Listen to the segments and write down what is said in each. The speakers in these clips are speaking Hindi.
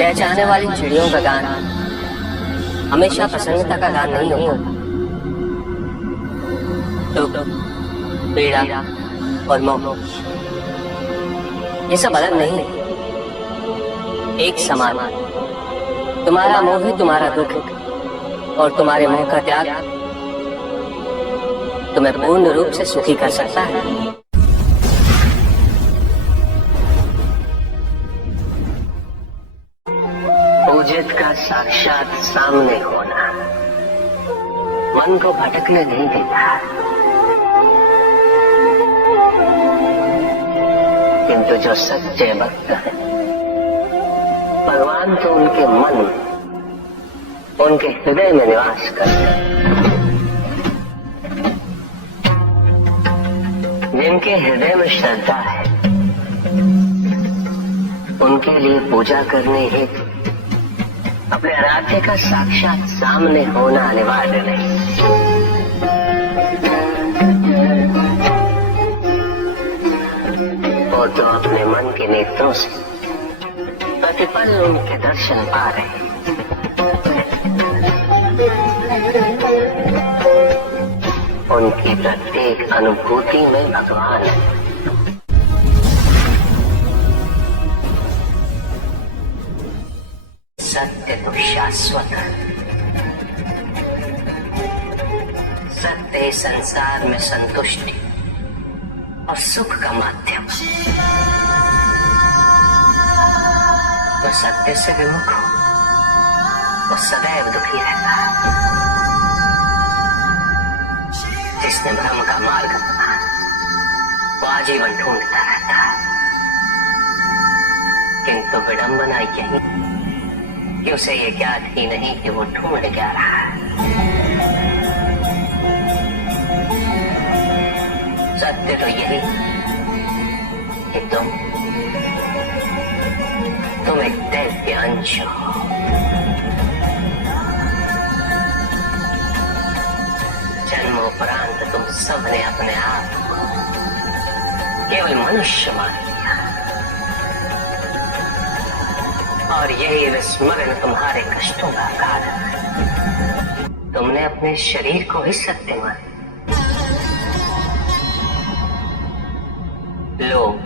चहचहाने वाली चिड़ियों का गान हमेशा प्रसन्नता का गान नहीं होता। दुख, पीड़ा और मोह ये सब अलग नहीं, एक समान। तुम्हारा मोह ही तुम्हारा दुख और तुम्हारे मोह का त्याग तुम्हें पूर्ण रूप से सुखी कर सकता है। पूजित का साक्षात सामने होना मन को भटकने नहीं देता, किंतु जो सच्चे भक्त है भगवान तो उनके मन, उनके हृदय में निवास करते हैं। जिनके हृदय में श्रद्धा है उनके लिए पूजा करने हेतु अपने आराध्य का साक्षात सामने होना अनिवार्य नहीं। और तो अपने मन के नेत्रों से प्रतिपल उनके दर्शन पा रहे, उनकी प्रत्येक अनुभूति में भगवान है। सत्य तो शाश्वत है, सत्य संसार में संतुष्टि और सुख का माध्यम। वह सत्य से विमुख हो वो सदैव दुखी रहता है। जिसने भ्रम का मार्ग अपना वो आजीवन ढूंढता रहता है, किंतु विडंबना यही कि उसे ये ज्ञात ही नहीं कि वो ढूंढ क्या रहा है। सत्य तो यही कि तुम एक दैत्य अंश हो। जन्मोपरांत तुम सबने अपने आप को केवल मनुष्य मान लिया और यही विस्मरण तुम्हारे कष्टों का कारण है। तुमने अपने शरीर को ही सत्य मान, लोभ,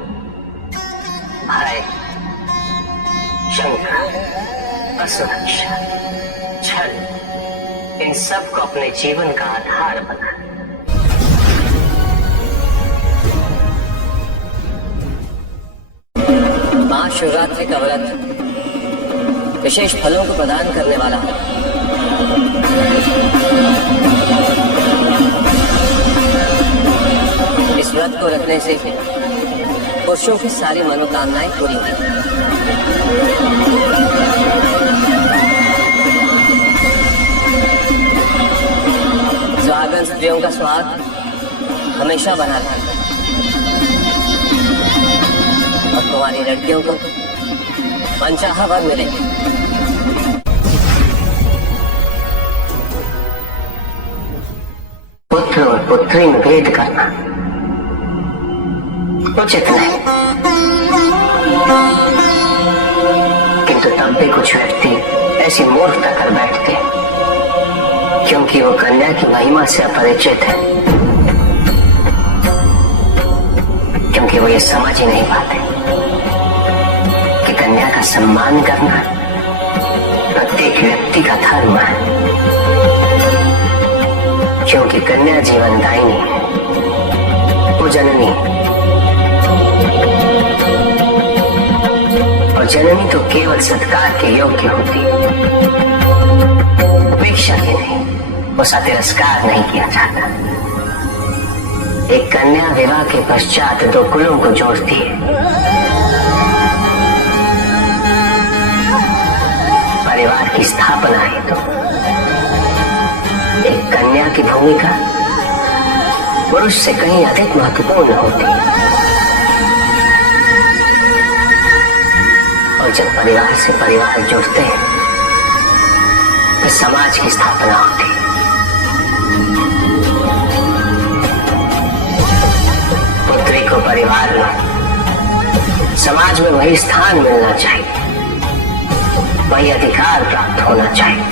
भय, शंका, असुरक्षा, छल इन सब को अपने जीवन का आधार बना। महाशिवरात्रि का व्रत विशेष फलों को प्रदान करने वाला है। इस व्रत को रखने से पुरुषों की सारी मनोकामनाएं पूरी होती हैं। सुहागन स्त्रियों का सुहाग हमेशा बना रहता है और तुम्हारी लड़कियों को मनचाहा वर मिलेगी। पुत्र और पुत्री में भेद करना उचित नहीं, किंतु तब भी कुछ व्यक्ति ऐसी मूर्खता कर बैठते क्योंकि वो कन्या की महिमा से अपरिचित है, क्योंकि वो ये समझ ही नहीं पाते कि कन्या का सम्मान करना प्रत्येक व्यक्ति का धर्म है, क्योंकि कन्या जीवनदायिनी है, वो जननी है और जननी तो केवल सत्कार के योग्य होती है, उपेक्षा की नहीं, उसका तिरस्कार नहीं किया जाता। एक कन्या विवाह के पश्चात दो कुलों को जोड़ती है, परिवार की स्थापना है। तो एक कन्या की भूमिका पुरुष से कहीं अधिक महत्वपूर्ण होती है और जब परिवार से परिवार जुड़ते हैं तो समाज की स्थापना होती है। पुत्री को परिवार में, समाज में वही स्थान मिलना चाहिए वही अधिकार प्राप्त होना चाहिए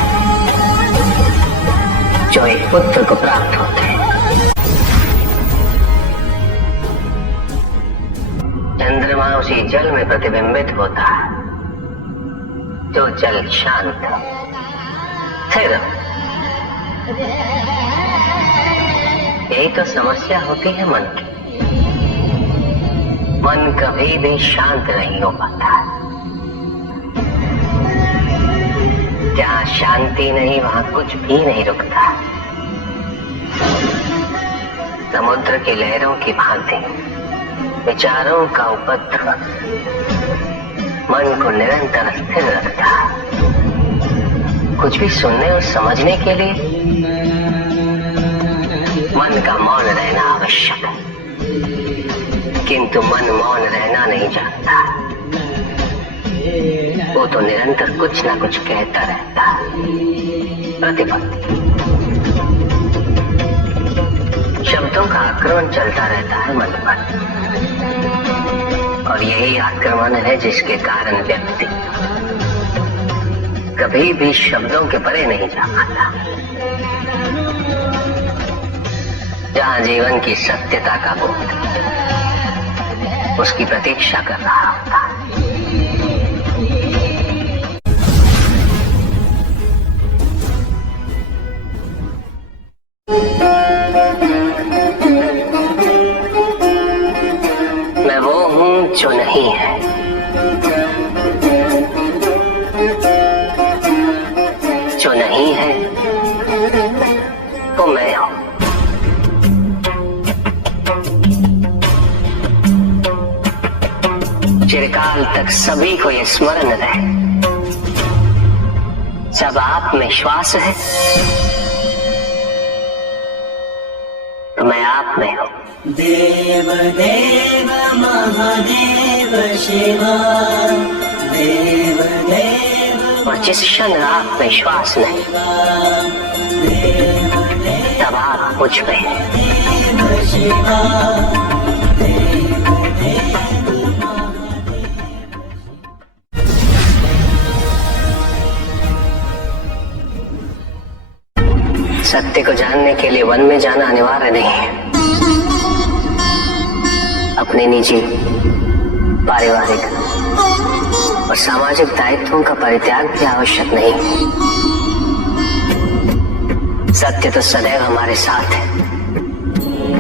जो एक पुत्र को प्राप्त होते हैं। चंद्रमा उसी जल में प्रतिबिंबित होता है जो जल शांत स्थिर। यही तो समस्या होती है मन की। मन कभी भी शांत नहीं हो पाता। जहाँ शांति नहीं वहाँ कुछ भी नहीं रुकता। समुद्र की लहरों की भांति विचारों का उपद्रव मन को निरंतर स्थिर रखता। कुछ भी सुनने और समझने के लिए मन का मौन रहना आवश्यक है, किंतु मन मौन रहना नहीं जानता। वो तो निरंतर कुछ ना कुछ कहता रहता है। प्रतिपत्ति शब्दों का आक्रमण चलता रहता है मन पर, और यही आक्रमण है जिसके कारण व्यक्ति कभी भी शब्दों के परे नहीं जा पाता। जहाँ जीवन की सत्यता का बोध उसकी प्रतीक्षा कर रहा होता। मैं वो हूं जो नहीं है, जो नहीं है तो मैं हूं। चिरकाल तक सभी को ये स्मरण रहे, जब आप में श्वास है तो मैं आप में हूं। देव देव महादेव शिवा, देव देव। और जिस क्षण आप में श्वास नहीं तब आप मुझ में हैं। शिवा, सत्य को जानने के लिए वन में जाना अनिवार्य नहीं है। अपने निजी, पारिवारिक और सामाजिक दायित्वों का परित्याग भी आवश्यक नहीं है। सत्य तो सदैव हमारे साथ है,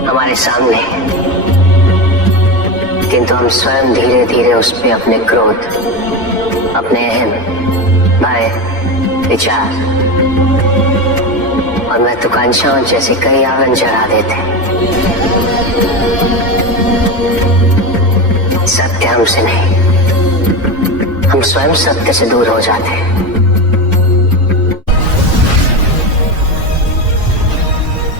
हमारे सामने है, किंतु हम स्वयं धीरे धीरे उस पे अपने क्रोध, अपने अहम, भय, विचार और महत्वाकांक्षाओं जैसे कई आवरण चढ़ा देते हैं। सत्य हमसे नहीं, हम स्वयं सत्य से दूर हो जाते हैं।